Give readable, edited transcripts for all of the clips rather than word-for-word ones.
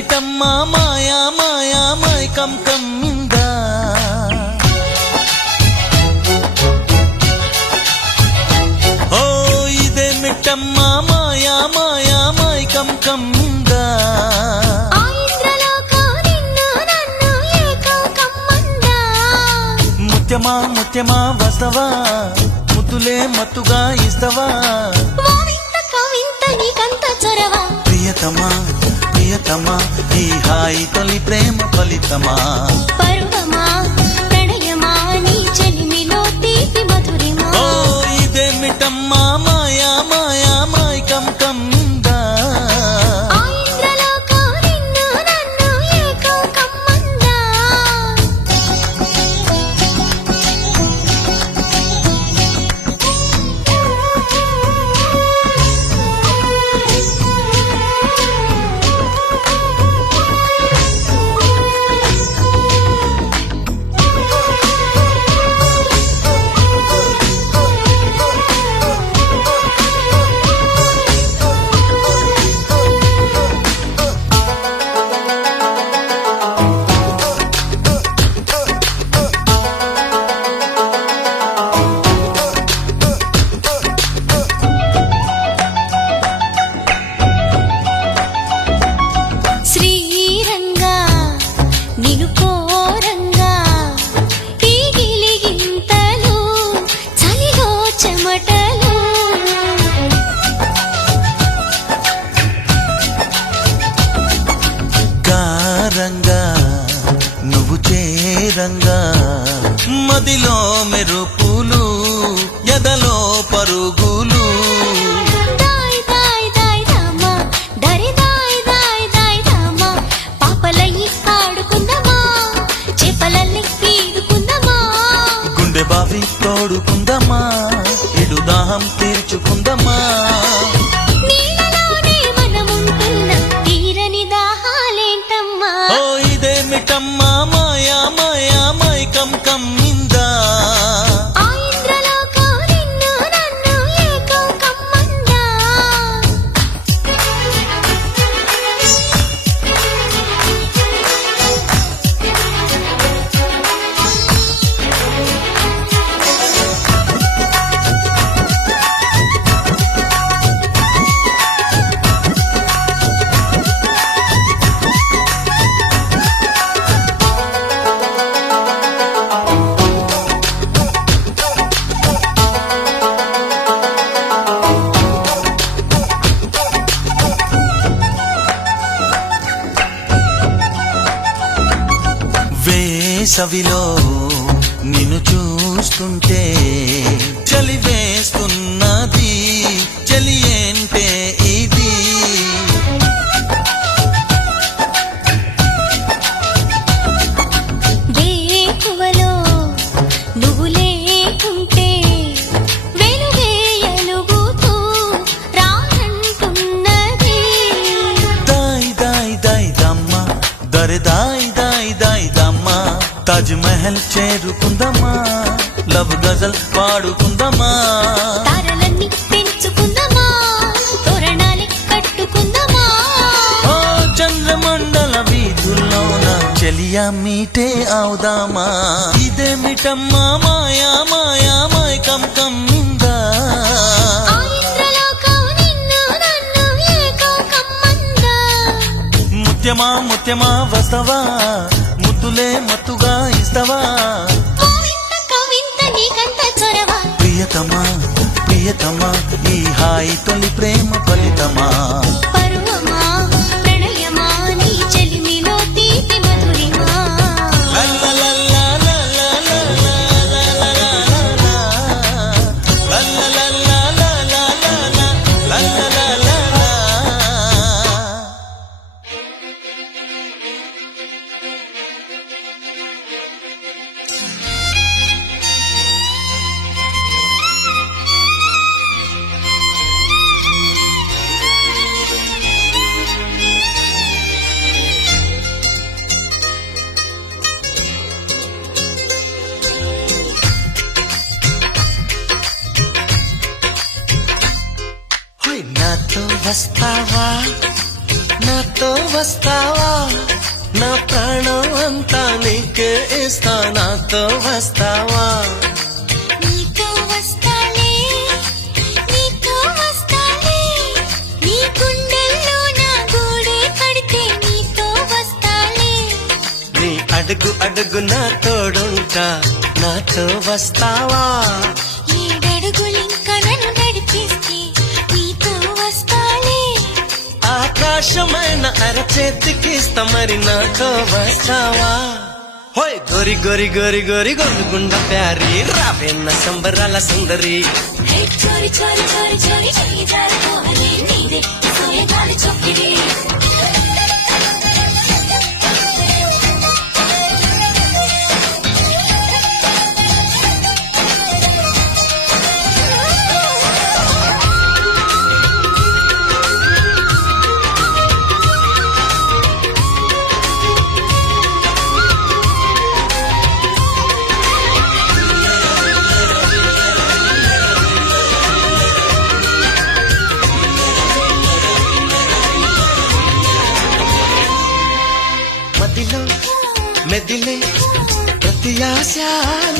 ఇదేమిటమ్మా మాయా మాయా మైకం కమ్మిందా ఓ ఇదేమిటమ్మా మాయా మాయా మైకం కమ్మిందా ముత్యమా ముత్యమా వస్తవా ముద్దులే మత్తుగా ఇస్తవా ప్రియతమా ప్రియతమా ఈ హాయి తొలి ప్రేమ ఫలితమా పరువమా ప్రణయమా నీ చెలిమిలో తీపి మధురిమా ఓ ఇదేమిటమ్మా మాయా మాయా మైకం కమ్మిందా నువ్వు చేరంగా మదిలో మెరుపులు ఎదలో పరుగులు గుండె బావి తోడుకుందమ్మా ఇడు దాహం తీర్చుకుందమ్మా ఇదేమిటమ్మా మాయా మాయా మైకం కమ్మిందా వేసవిలో నిన్ను చూస్తుంటే చలి వేస్తున్నది చలి ఏంటే ఇది వేకువలో నువ్వు లేకుంటే వెలుగేయలుగుతూ రానంటున్నది దాయ్ దాయ్ దాయ్ దమ్మ దరి దాయ్ దాయ్ దాయ్ దమ్మ తాజ్ మహల్ చేరుకుందమ్మా లవ్ గజల్ పాడుకుందమ్మా తారలన్నీ పెంచుకుందమా తోరణాలి కట్టుకుందమా ఓ చంద్రమండల వీధుల్లోన చెలియా మీటే అవుదామా ఇదేమిటమ్మా మాయా మాయా మైకం కమ్మిందా ముత్యమా ముత్యమా వస్తవా ముద్దులే మత్తుగా ఇస్తవా ప్రియతమా ప్రియతమా ఈ హాయి తొలి ప్రేమ ఫలితమా పరువమా ప్రణయమా నీ చెలిమిలో తీపి మధురిమా నాతో వస్తావా నా ప్రాణం అంతా నీకే ఇస్తా నాతో వస్తావా నీతో వస్తాలే నీతో వస్తాలే నీ గుండెల్లో నా గూడే కడితే నీతో వస్తాలే నీ అడుగు అడుగు నా తోడుంటా నాతో వస్తావా ఏడడుగులింక నన్ను నడిపిస్తే నీతో వస్తాలే ఆకాశమైన అరచేతికిస్తా మరి నాతో వస్తావా హోయ్ గోరి గోరి గోరి గోరి గోరుగుండ ప్యారి రావేన్న సంబరాల సుందరి హే చోరి చోరి చోరి చోరి చెయ్యి జారిపోవలే నీదే సోయగాలి చొక్కిడి మదిలో మెదిలే ప్రతి ఆశ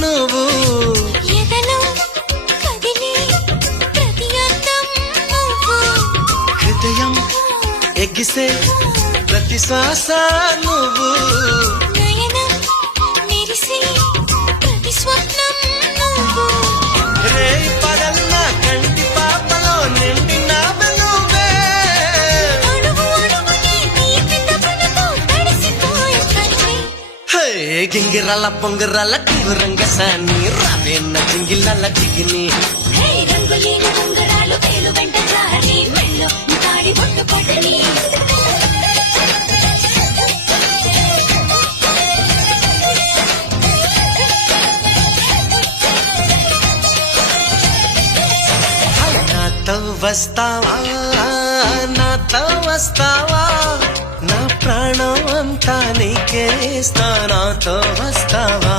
నువ్వు ఎదలో కదిలే ప్రతి అందం నువ్వు హృదయం ఎగిసే ప్రతి శ్వాస నువ్వు నయనం మెరిసే ప్రతి స్వప్నం నువ్వు రే పగన్న కంటి పాపలో నిండినావు నువ్వే అడుగు అడుగుని నీ పెదవులతో తడిసిపోయే కన్నే హే గింగిరాల పొంగిరాల టింగురంగ సాని రావేన్న జింగిలాల జిగిని హే రంగులేని ఉంగరాలు వేలు వెంట జారి మెళ్ళో తాడి బొట్టు పొట్టని నాతో వస్తావా నాతో వస్తావా నా ప్రాణం అంతా నీకే ఇస్తా నాతో వస్తావా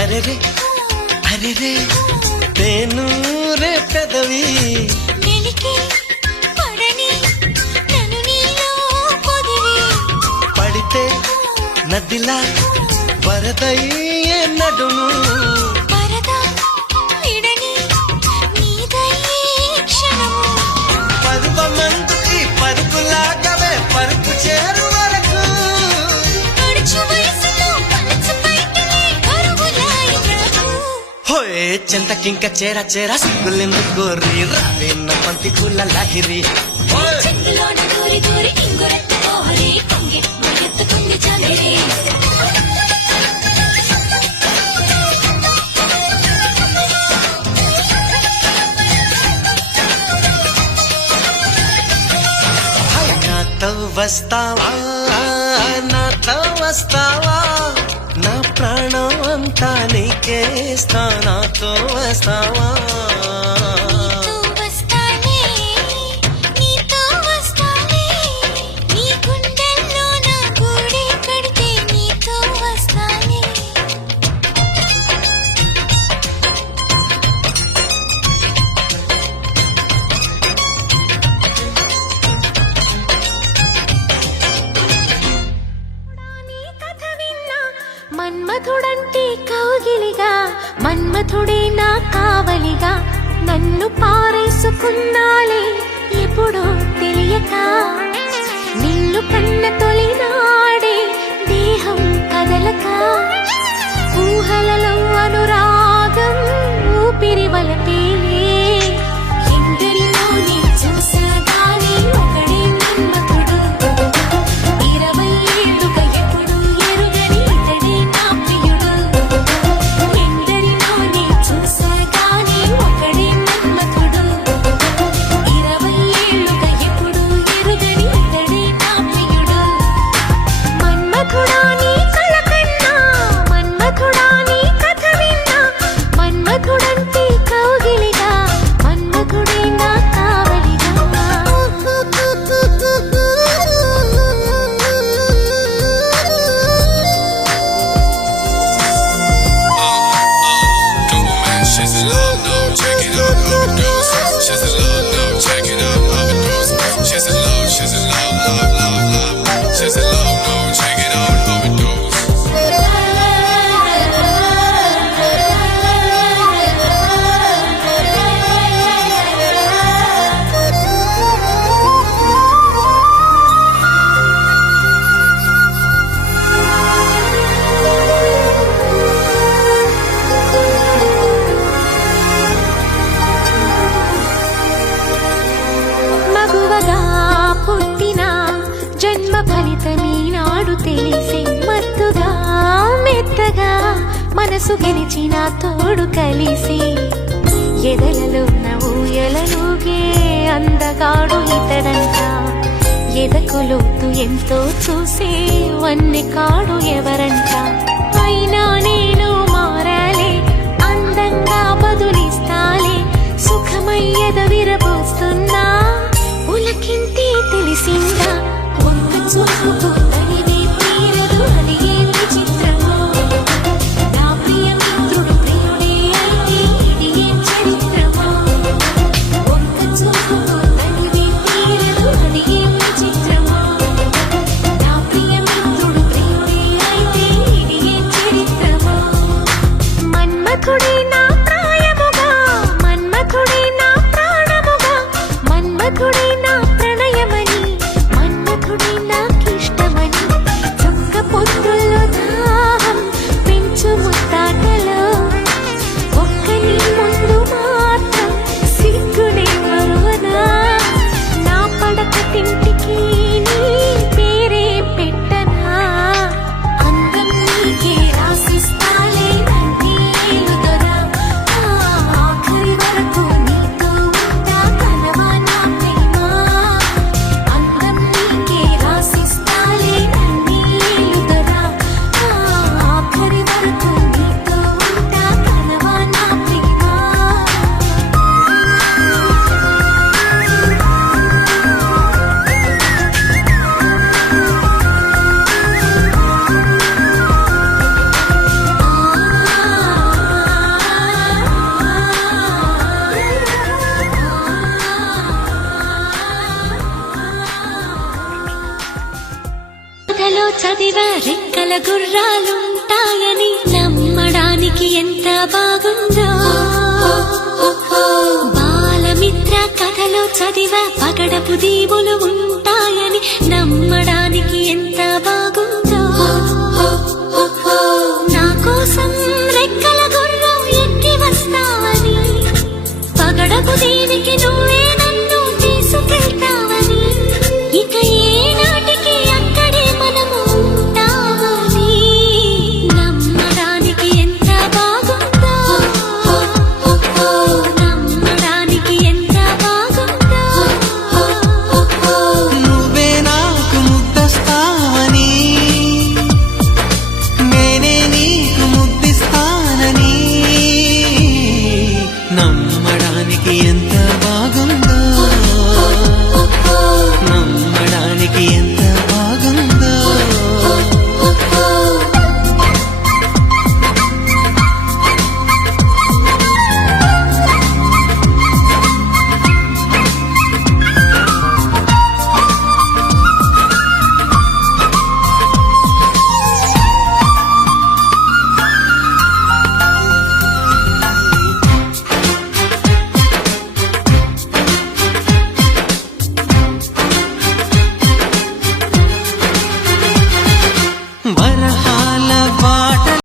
అరెరే అరెరే నేను రే పెదవి వెలికి పడని నన్ను నీలో పొదివి పడితే నదిలా వరదయ్యే నడుము పరదా విడని నీదయ్యే క్షణము పరువమందు ఈ పరుగులాగవే పరుపు చేరు వరకు గడుచు వయసులో మనసు బయటనే కరువులాయి బ్రతుకు హోయ్ చింతకింక చేర చేర సిగ్గులెందుకు కోరి రావేన్న పంతి పూల లాహిరి చెట్టులోన దూరి దూరి ఇంగురెత్త పోహరి పొంగి మురిగెత్తుకుంది చలిరి నాతో వస్తావా నాతో వస్తావా నా ప్రాణం అంతా నీకే ఇస్తా నాతో వస్తావా నీతో వస్తానే నీతో వస్తానే నీ గుండెల్లో నా గూడే కడితే నీతో వస్తానే మన్మథుడంటే కౌగిలిగా మన్మథుడే నా కావలిగా నన్ను పారేసుకున్నాలే ఎప్పుడో తెలియక నిన్ను కన్న తొలినాడే దేహం కదలక ఊహలలో అనురాగం ఊపిరి వలపేలే ఎందరిలో నీ చూసాగానే ఒకడే మన్మథుడు 20 ఏళ్ళుగా ఎప్పుడు ఎరుగని ఇతడే నా ప్రియుడు ఎందరిలో నీ చూసాగానే ఒకడే మన్మథుడు 20 ఇతని నాడు తెలిసే మత్తుగా మెత్తగా మనసు గెలిచిన తోడు కలిసి ఎదలలో ఊయలలుగే అందగాడు ఇతడంట ఎదకులోతు ఎంతో చూసే వన్నె కాడు ఎవరంట అయినా నేను మారాలే అందంగా బదులిస్తాలే సుఖమై ఎదవిరబోస్తున్నా ఉలకింతే తెలిసిందా ఒక్క చూపుకు తనివే తీరదు అది ఏం విచిత్రమో నా ప్రియ మిత్రుడు ప్రియుడే అయితే ఇది ఏం చరిత్రమో ఒక్క చూపుకు తనివే తీరదు అది ఏం విచిత్రమో నా ప్రియ మిత్రుడు ప్రియుడే అయితే ఇది ఏం చరిత్రమో మన్మథుడే నా ప్రాయముగా మన్మథుడే నా ప్రాణముగా మన్మథుడే నా ప్రణయమని మన్మథుడే నాకిష్టమని చొక్క పొద్దుల్లో దాహం పెంచు ముత్తాటలో ఒక్క నీ ముందు మాత్రం సిగ్గునే మరువనా నా పడక తింటికి నీ పేరే పెట్టనా అందం నీకే రాసిస్తాలే నంది ఏలుదొరా ఆఖరి వరకు నీతో ఉంటా కలవా నా ప్రేమ అందం నీకే రాసిస్తాలే నంది ఏలుదొరా ఆఖరి వరకు నీతో ఉంటా కలవా నా ప్రేమ కథలో చదివా రెక్కల గుర్రాలుంటాయని నమ్మడానికి ఎంత బాగుందో బాలమిత్ర కథలో చదివా పగడపు దీవులు ఉంటాయని నమ్మడానికి